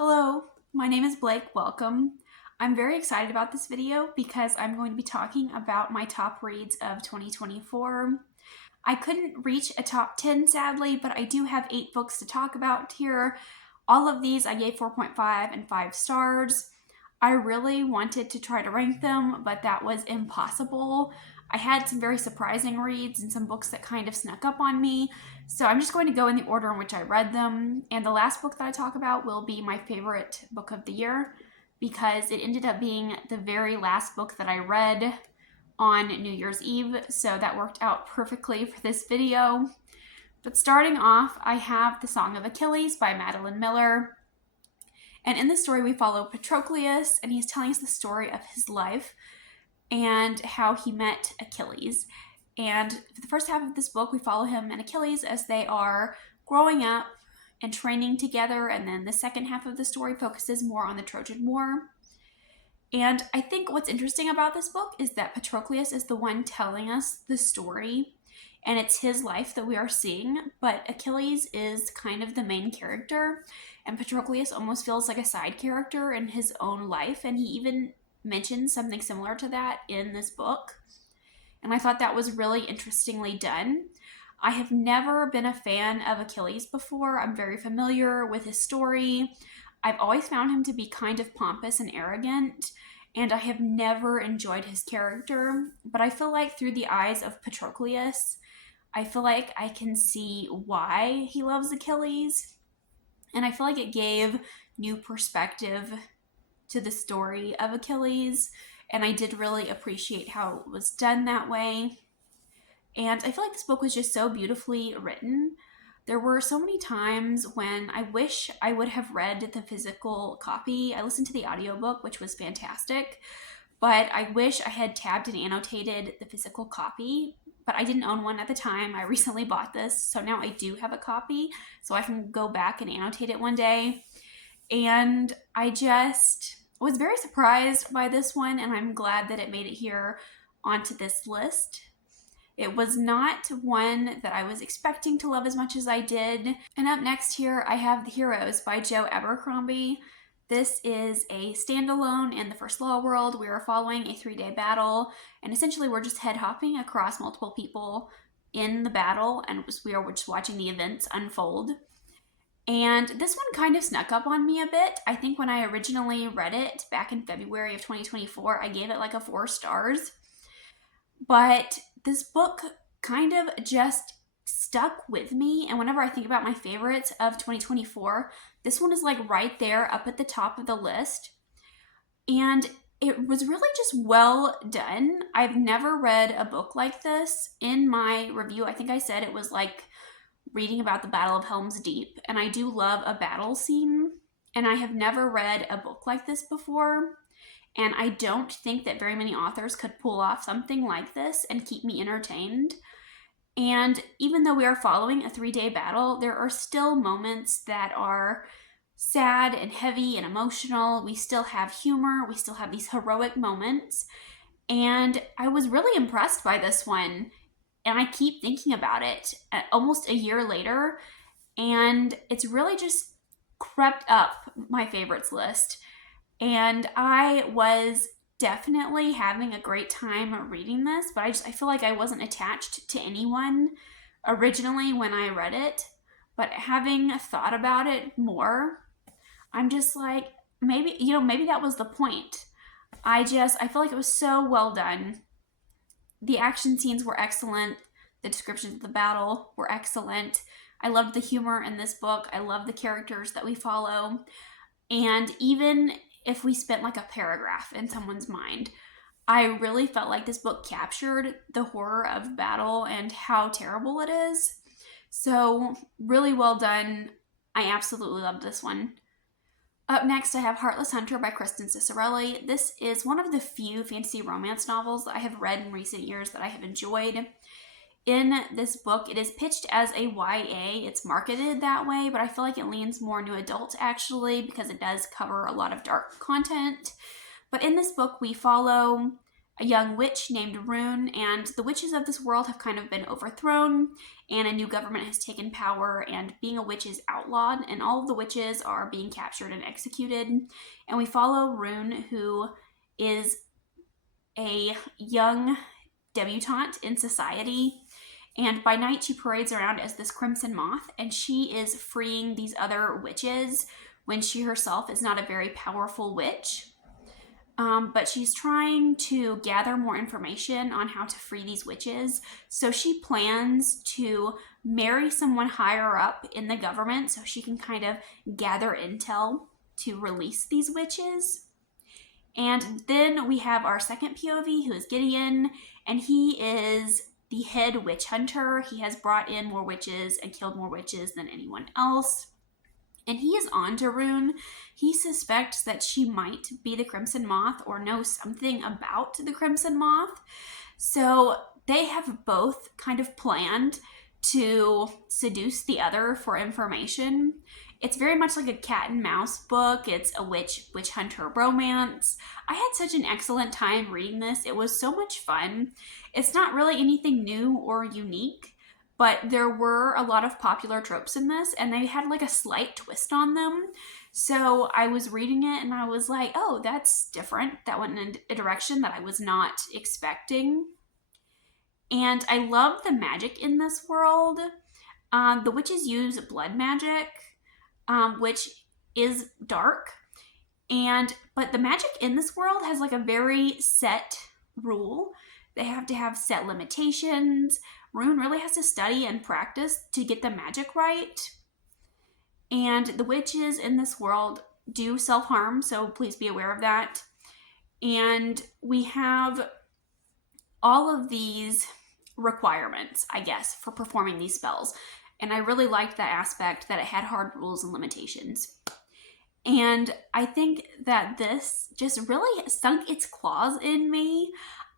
Hello, my name is Blake. Welcome. I'm very excited about this video because I'm going to be talking about my top reads of 2024. I couldn't reach a top 10 sadly, but I do have 8 books to talk about here. All of these I gave 4.5 and 5 stars. I really wanted to try to rank them, but that was impossible. I had some very surprising reads and some books that kind of snuck up on me. So I'm just going to go in the order in which I read them. And the last book that I talk about will be my favorite book of the year because it ended up being the very last book that I read on New Year's Eve. So that worked out perfectly for this video. But starting off, I have The Song of Achilles by Madeline Miller. And in the story, we follow Patroclus, and he's telling us the story of his life and how he met Achilles. And for the first half of this book, we follow him and Achilles as they are growing up and training together. And then the second half of the story focuses more on the Trojan War. And I think what's interesting about this book is that Patroclus is the one telling us the story, and it's his life that we are seeing, but Achilles is kind of the main character, and Patroclus almost feels like a side character in his own life, and he even mentions something similar to that in this book. And I thought that was really interestingly done. I have never been a fan of Achilles before. I'm very familiar with his story. I've always found him to be kind of pompous and arrogant, and I have never enjoyed his character. But I feel like through the eyes of Patroclus, I feel like I can see why he loves Achilles. And I feel like it gave new perspective to the story of Achilles. And I did really appreciate how it was done that way. And I feel like this book was just so beautifully written. There were so many times when I wish I would have read the physical copy. I listened to the audiobook, which was fantastic, but I wish I had tabbed and annotated the physical copy, but I didn't own one at the time. I recently bought this, so now I do have a copy, so I can go back and annotate it one day. And I just was very surprised by this one, and I'm glad that it made it here onto this list. It was not one that I was expecting to love as much as I did. And up next here, I have The Heroes by Joe Abercrombie. This is a standalone in the First Law world. We are following a 3-day battle, and essentially we're just head hopping across multiple people in the battle, and we are just watching the events unfold. And this one kind of snuck up on me a bit. I think when I originally read it back in February of 2024, I gave it like a 4 stars. But this book kind of just stuck with me, and whenever I think about my favorites of 2024, this one is like right there up at the top of the list. And it was really just well done. I've never read a book like this. In my review, I think I said it was like reading about the Battle of Helm's Deep, and I do love a battle scene, and I have never read a book like this before. And I don't think that very many authors could pull off something like this and keep me entertained. And even though we are following a 3-day battle, there are still moments that are sad and heavy and emotional. We still have humor. We still have these heroic moments. And I was really impressed by this one. And I keep thinking about it almost a year later. And it's really just crept up my favorites list. And I was definitely having a great time reading this, but I feel like I wasn't attached to anyone originally when I read it. But having thought about it more, I'm just like, maybe that was the point. I feel like it was so well done. The action scenes were excellent. The descriptions of the battle were excellent. I loved the humor in this book. I love the characters that we follow. And even if we spent like a paragraph in someone's mind, I really felt like this book captured the horror of battle and how terrible it is. So really well done. I absolutely loved this one. Up next, I have Heartless Hunter by Kristen Cicerelli. This is one of the few fantasy romance novels that I have read in recent years that I have enjoyed. In this book, it is pitched as a YA. It's marketed that way, but I feel like it leans more new adult actually because it does cover a lot of dark content. But in this book, we follow a young witch named Rune, and the witches of this world have kind of been overthrown, and a new government has taken power, and being a witch is outlawed, and all of the witches are being captured and executed. And we follow Rune, who is a young debutante in society, and by night she parades around as this crimson moth, and she is freeing these other witches when she herself is not a very powerful witch. But she's trying to gather more information on how to free these witches. So she plans to marry someone higher up in the government so she can kind of gather intel to release these witches. And then we have our second POV, who is Gideon, and he is the head witch hunter. He has brought in more witches and killed more witches than anyone else. And he is on to Rune. He suspects that she might be the Crimson Moth or know something about the Crimson Moth. So they have both kind of planned to seduce the other for information. It's very much like a cat and mouse book. It's a witch hunter romance. I had such an excellent time reading this. It was so much fun. It's not really anything new or unique, but there were a lot of popular tropes in this, and they had like a slight twist on them. So I was reading it and I was like, oh, that's different. That went in a direction that I was not expecting. And I love the magic in this world. The witches use blood magic, which is dark. But the magic in this world has like a very set rule. They have to have set limitations. Rune really has to study and practice to get the magic right. And the witches in this world do self-harm, so please be aware of that. And we have all of these requirements, I guess, for performing these spells. And I really liked that aspect, that it had hard rules and limitations. And I think that this just really sunk its claws in me.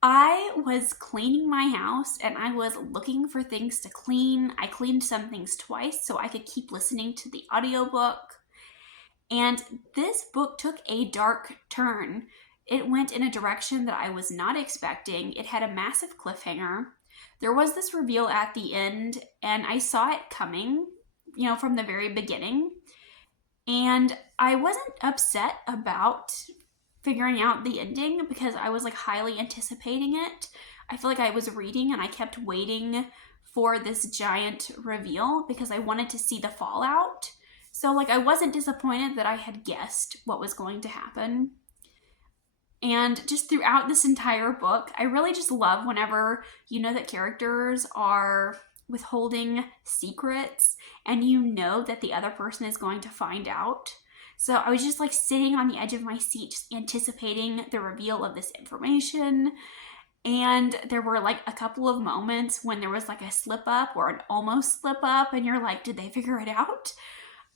I was cleaning my house and I was looking for things to clean. I cleaned some things twice so I could keep listening to the audiobook. And this book took a dark turn. It went in a direction that I was not expecting. It had a massive cliffhanger. There was this reveal at the end, and I saw it coming, from the very beginning. And I wasn't upset about figuring out the ending because I was like highly anticipating it. I feel like I was reading and I kept waiting for this giant reveal because I wanted to see the fallout. So like I wasn't disappointed that I had guessed what was going to happen. And just throughout this entire book, I really just love whenever you know that characters are withholding secrets and you know that the other person is going to find out. So I was just like sitting on the edge of my seat, just anticipating the reveal of this information. And there were like a couple of moments when there was like a slip up or an almost slip up and you're like, did they figure it out?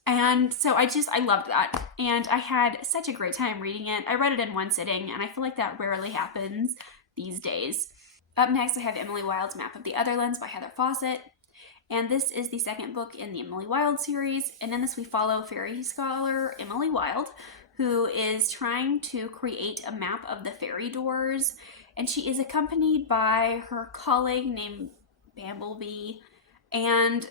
And so I loved that. And I had such a great time reading it. I read it in one sitting and I feel like that rarely happens these days. Up next, I have Emily Wilde's Map of the Otherlands by Heather Fawcett. And this is the second book in the Emily Wilde series. And in this we follow fairy scholar Emily Wilde, who is trying to create a map of the fairy doors. And she is accompanied by her colleague named Bamblebee. And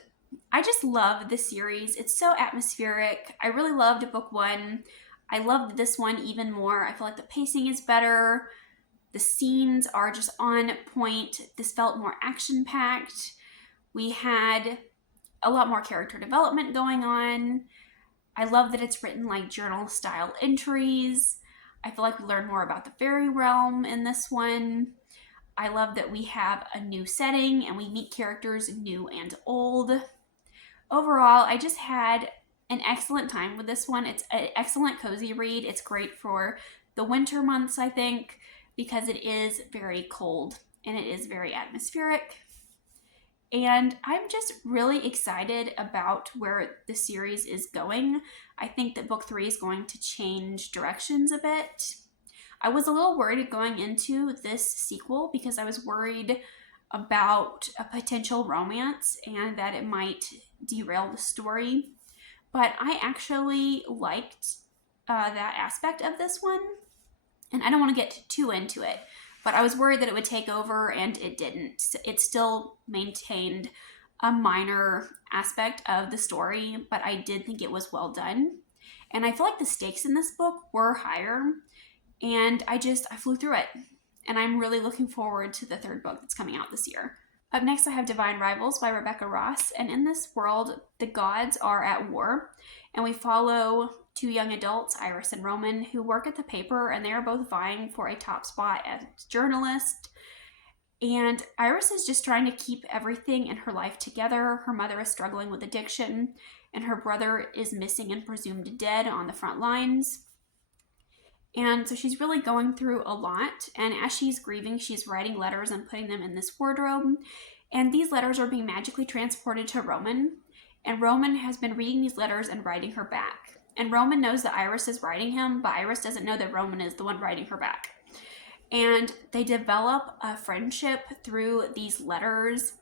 I just love this series. It's so atmospheric. I really loved book one. I loved this one even more. I feel like the pacing is better. The scenes are just on point. This felt more action-packed. We had a lot more character development going on. I love that it's written like journal-style entries. I feel like we learn more about the fairy realm in this one. I love that we have a new setting and we meet characters new and old. Overall, I just had an excellent time with this one. It's an excellent cozy read. It's great for the winter months, I think, because it is very cold and it is very atmospheric. And I'm just really excited about where the series is going. I think that book 3 is going to change directions a bit. I was a little worried going into this sequel because I was worried about a potential romance and that it might derail the story. But I actually liked that aspect of this one. And I don't want to get too into it. but I was worried that it would take over, and it didn't. It still maintained a minor aspect of the story, but I did think it was well done. And I feel like the stakes in this book were higher, and I flew through it. And I'm really looking forward to the third book that's coming out this year. Up next, I have Divine Rivals by Rebecca Ross. And in this world, the gods are at war, and we follow two young adults, Iris and Roman, who work at the paper, and they are both vying for a top spot as journalist. And Iris is just trying to keep everything in her life together. Her mother is struggling with addiction, and her brother is missing and presumed dead on the front lines. And so she's really going through a lot. And as she's grieving, she's writing letters and putting them in this wardrobe. And these letters are being magically transported to Roman. And Roman has been reading these letters and writing her back. And Roman knows that Iris is writing him, but Iris doesn't know that Roman is the one writing her back. And they develop a friendship through these letters.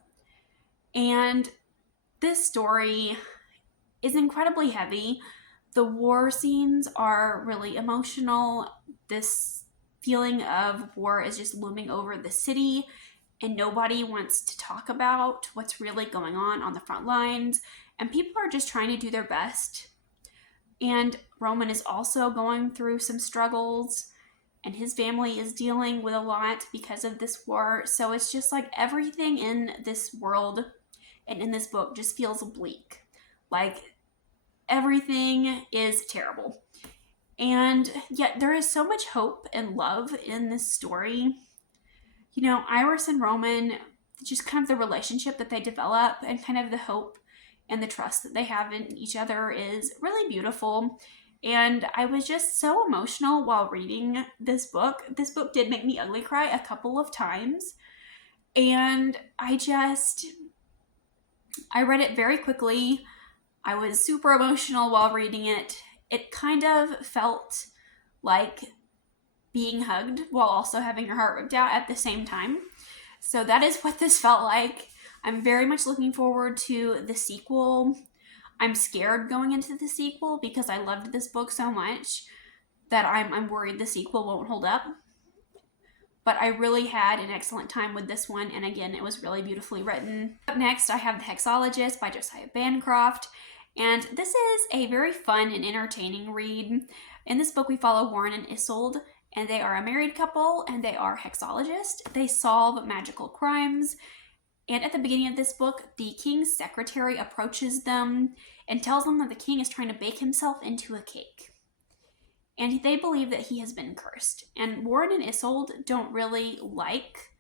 And this story is incredibly heavy. The war scenes are really emotional. This feeling of war is just looming over the city, and nobody wants to talk about what's really going on the front lines. And people are just trying to do their best. And Roman is also going through some struggles, and his family is dealing with a lot because of this war. So it's just like everything in this world and in this book just feels bleak. Like everything is terrible. And yet there is so much hope and love in this story. You know, Iris and Roman, just kind of the relationship that they develop and kind of the hope and the trust that they have in each other is really beautiful. And I was just so emotional while reading this book. This book did make me ugly cry a couple of times. And I read it very quickly. I was super emotional while reading it. It kind of felt like being hugged while also having your heart ripped out at the same time. So that is what this felt like. I'm very much looking forward to the sequel. I'm scared going into the sequel because I loved this book so much that I'm worried the sequel won't hold up. But I really had an excellent time with this one, and again, it was really beautifully written. Up next, I have The Hexologists by Josiah Bancroft, and this is a very fun and entertaining read. In this book, we follow Warren and Isolde, and they are a married couple, and they are hexologists. They solve magical crimes. And at the beginning of this book, the king's secretary approaches them and tells them that the king is trying to bake himself into a cake. And they believe that he has been cursed. And Warren and Isolde don't really like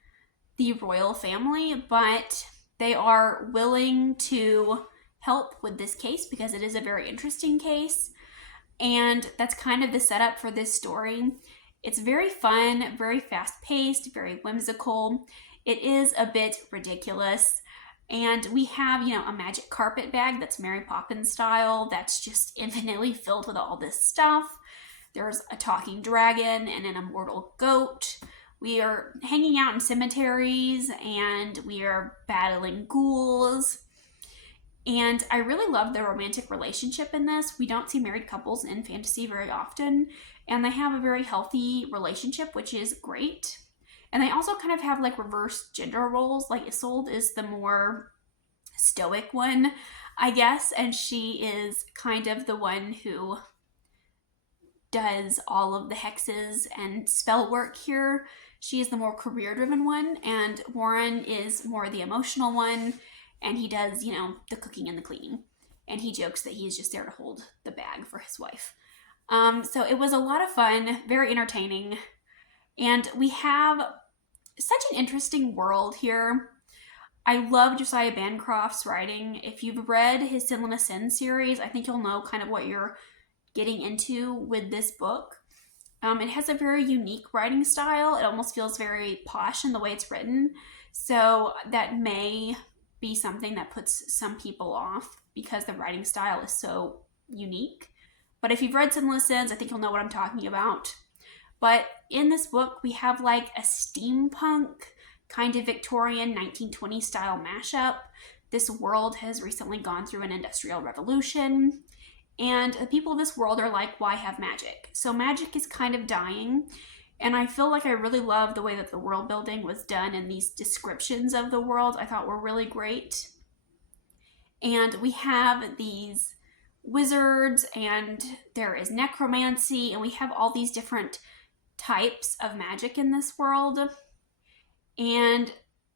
the royal family, but they are willing to help with this case because it is a very interesting case. And that's kind of the setup for this story. It's very fun, very fast-paced, very whimsical. It is a bit ridiculous. And we have, a magic carpet bag that's Mary Poppins style that's just infinitely filled with all this stuff. There's a talking dragon and an immortal goat. We are hanging out in cemeteries and we are battling ghouls. And I really love the romantic relationship in this. We don't see married couples in fantasy very often, and they have a very healthy relationship, which is great. And they also kind of have like reverse gender roles. Like Isolde is the more stoic one, I guess, and she is kind of the one who does all of the hexes and spell work here. She is the more career-driven one, and Warren is more the emotional one, and he does, the cooking and the cleaning. And he jokes that he's just there to hold the bag for his wife. So it was a lot of fun, very entertaining. And we have such an interesting world here. I love Josiah Bancroft's writing. If you've read his Sin Lina Sin series, I think you'll know kind of what you're getting into with this book. It has a very unique writing style. It almost feels very posh in the way it's written. So that may be something that puts some people off because the writing style is so unique. But if you've read Sin Lina Sins, I think you'll know what I'm talking about. But in this book, we have like a steampunk kind of Victorian 1920 style mashup. This world has recently gone through an industrial revolution. And the people of this world are like, why have magic? So magic is kind of dying. And I feel like I really love the way that the world building was done, and these descriptions of the world I thought were really great. And we have these wizards, and there is necromancy, and we have all these different types of magic in this world. And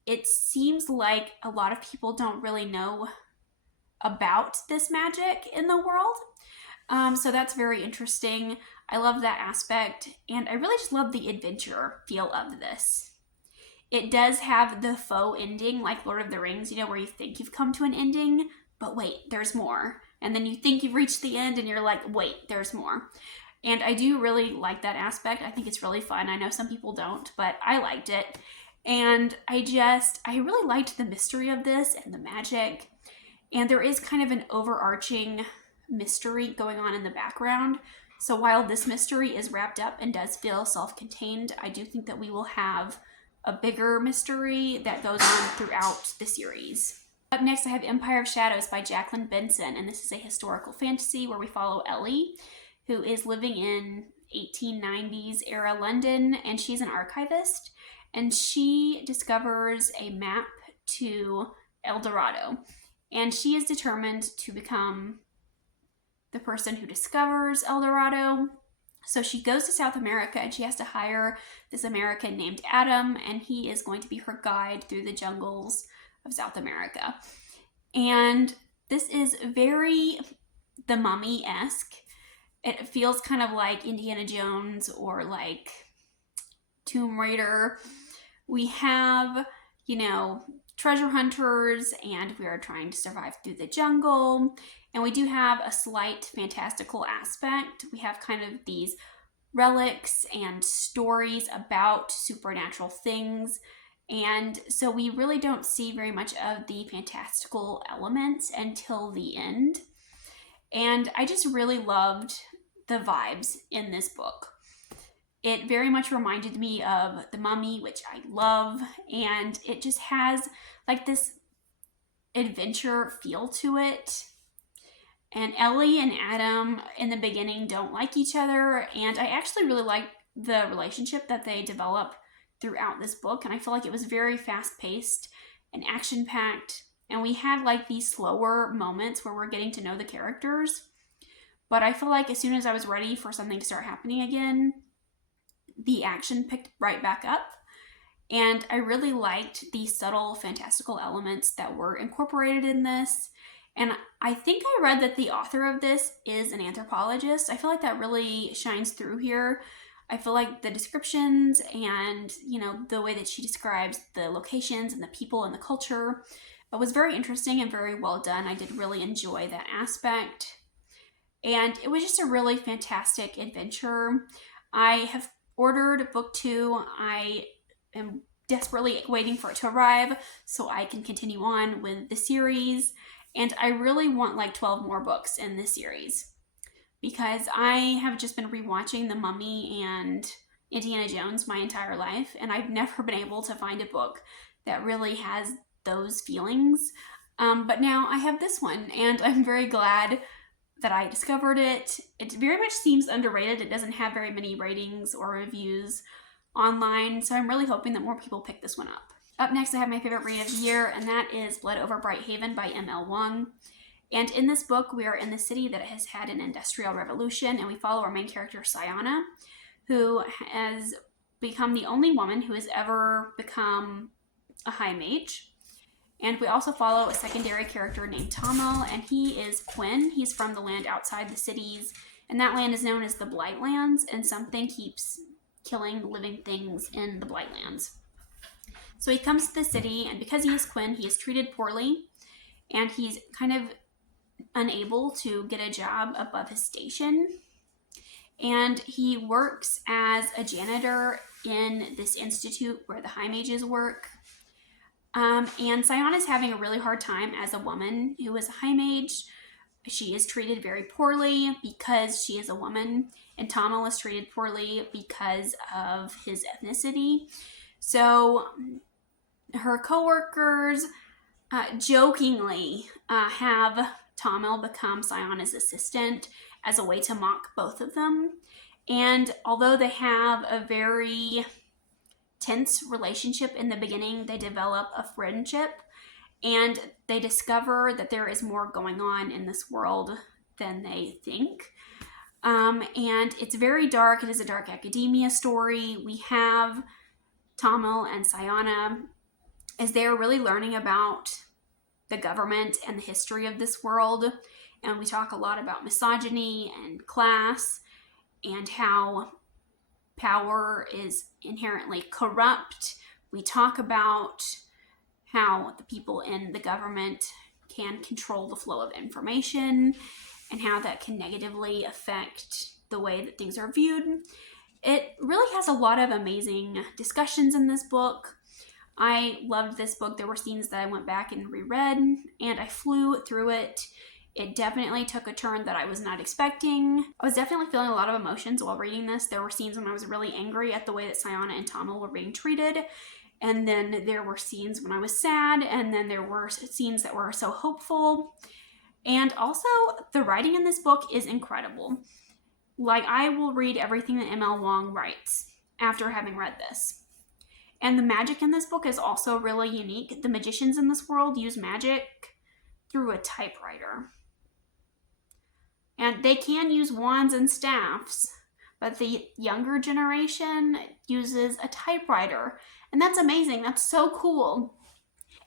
it seems like a lot of people don't really know about this magic in the world. So that's very interesting. I love that aspect, and I really just love the adventure feel of this. It does have the faux ending, like Lord of the Rings, you know, where you think you've come to an ending, but wait, there's more. And then you think you've reached the end, and you're like, wait, there's more. And I do really like that aspect. I think it's really fun. I know some people don't, but I liked it. And I really liked the mystery of this and the magic. And there is kind of an overarching mystery going on in the background. So while this mystery is wrapped up and does feel self-contained, I do think that we will have a bigger mystery that goes on throughout the series. Up next, I have Empire of Shadows by Jacqueline Benson, and this is a historical fantasy where we follow Ellie, who is living in 1890s era London, and she's an archivist, and she discovers a map to El Dorado, and she is determined to become the person who discovers El Dorado. So she goes to South America, and she has to hire this American named Adam, and he is going to be her guide through the jungles of South America. And this is very The Mummy-esque. It feels kind of like Indiana Jones or like Tomb Raider. We have, you know, treasure hunters, and we are trying to survive through the jungle. And we do have a slight fantastical aspect. We have kind of these relics and stories about supernatural things. And so we really don't see very much of the fantastical elements until the end. And I just really loved the vibes in this book. It very much reminded me of The Mummy, which I love, and it just has like this adventure feel to it. And Ellie and Adam in the beginning don't like each other, and I actually really like the relationship that they develop throughout this book, and I feel like it was very fast-paced and action-packed, and we had like these slower moments where we're getting to know the characters, but I feel like as soon as I was ready for something to start happening again, the action picked right back up. And I really liked the subtle fantastical elements that were incorporated in this. And I think I read that the author of this is an anthropologist. I feel like that really shines through here. I feel like the descriptions and, you know, the way that she describes the locations and the people and the culture was very interesting and very well done. I did really enjoy that aspect. And it was just a really fantastic adventure. I have ordered book 2. I am desperately waiting for it to arrive so I can continue on with the series. And I really want like 12 more books in this series because I have just been rewatching The Mummy and Indiana Jones my entire life, and I've never been able to find a book that really has those feelings. But now I have this one, and I'm very glad that I discovered it. It very much seems underrated. It doesn't have very many ratings or reviews online, so I'm really hoping that more people pick this one up. Up next, I have my favorite read of the year, and that is Blood Over Bright Haven by M.L. Wong. And in this book, we are in the city that has had an industrial revolution, and we follow our main character, Sayana, who has become the only woman who has ever become a high mage. And we also follow a secondary character named Tamil, and he is Quinn. He's from the land outside the cities, and that land is known as the Blightlands, and something keeps killing living things in the Blightlands. So he comes to the city, and because he is Quinn, he is treated poorly, and he's kind of unable to get a job above his station. And he works as a janitor in this institute where the high mages work. And Sayana is having a really hard time as a woman who is a high mage. She is treated very poorly because she is a woman, and Tamil is treated poorly because of his ethnicity. So her coworkers jokingly have Tamil become Sayana's assistant as a way to mock both of them. And although they have a very tense relationship in the beginning, they develop a friendship and they discover that there is more going on in this world than they think. And it's very dark. It is a dark academia story. We have Tamil and Sayana as they're really learning about the government and the history of this world. And we talk a lot about misogyny and class and how power is inherently corrupt. We talk about how the people in the government can control the flow of information and how that can negatively affect the way that things are viewed. It really has a lot of amazing discussions in this book. I loved this book. There were scenes that I went back and reread, and I flew through it. It definitely took a turn that I was not expecting. I was definitely feeling a lot of emotions while reading this. There were scenes when I was really angry at the way that Sayana and Tamil were being treated. And then there were scenes when I was sad. And then there were scenes that were so hopeful. And also, the writing in this book is incredible. Like, I will read everything that M.L. Wong writes after having read this. And the magic in this book is also really unique. The magicians in this world use magic through a typewriter. And they can use wands and staffs, but the younger generation uses a typewriter. And that's amazing. That's so cool.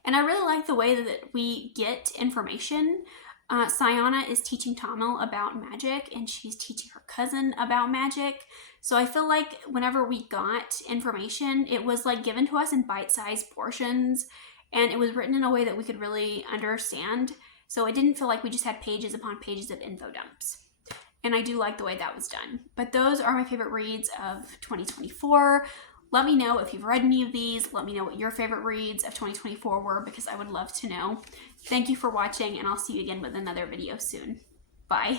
And I really like the way that we get information. Sayana is teaching Tamil about magic, and she's teaching her cousin about magic. So I feel like whenever we got information, it was like given to us in bite-sized portions, and it was written in a way that we could really understand. So it didn't feel like we just had pages upon pages of info dumps. And I do like the way that was done. But those are my favorite reads of 2024. Let me know if you've read any of these. Let me know what your favorite reads of 2024 were, because I would love to know. Thank you for watching, and I'll see you again with another video soon. Bye.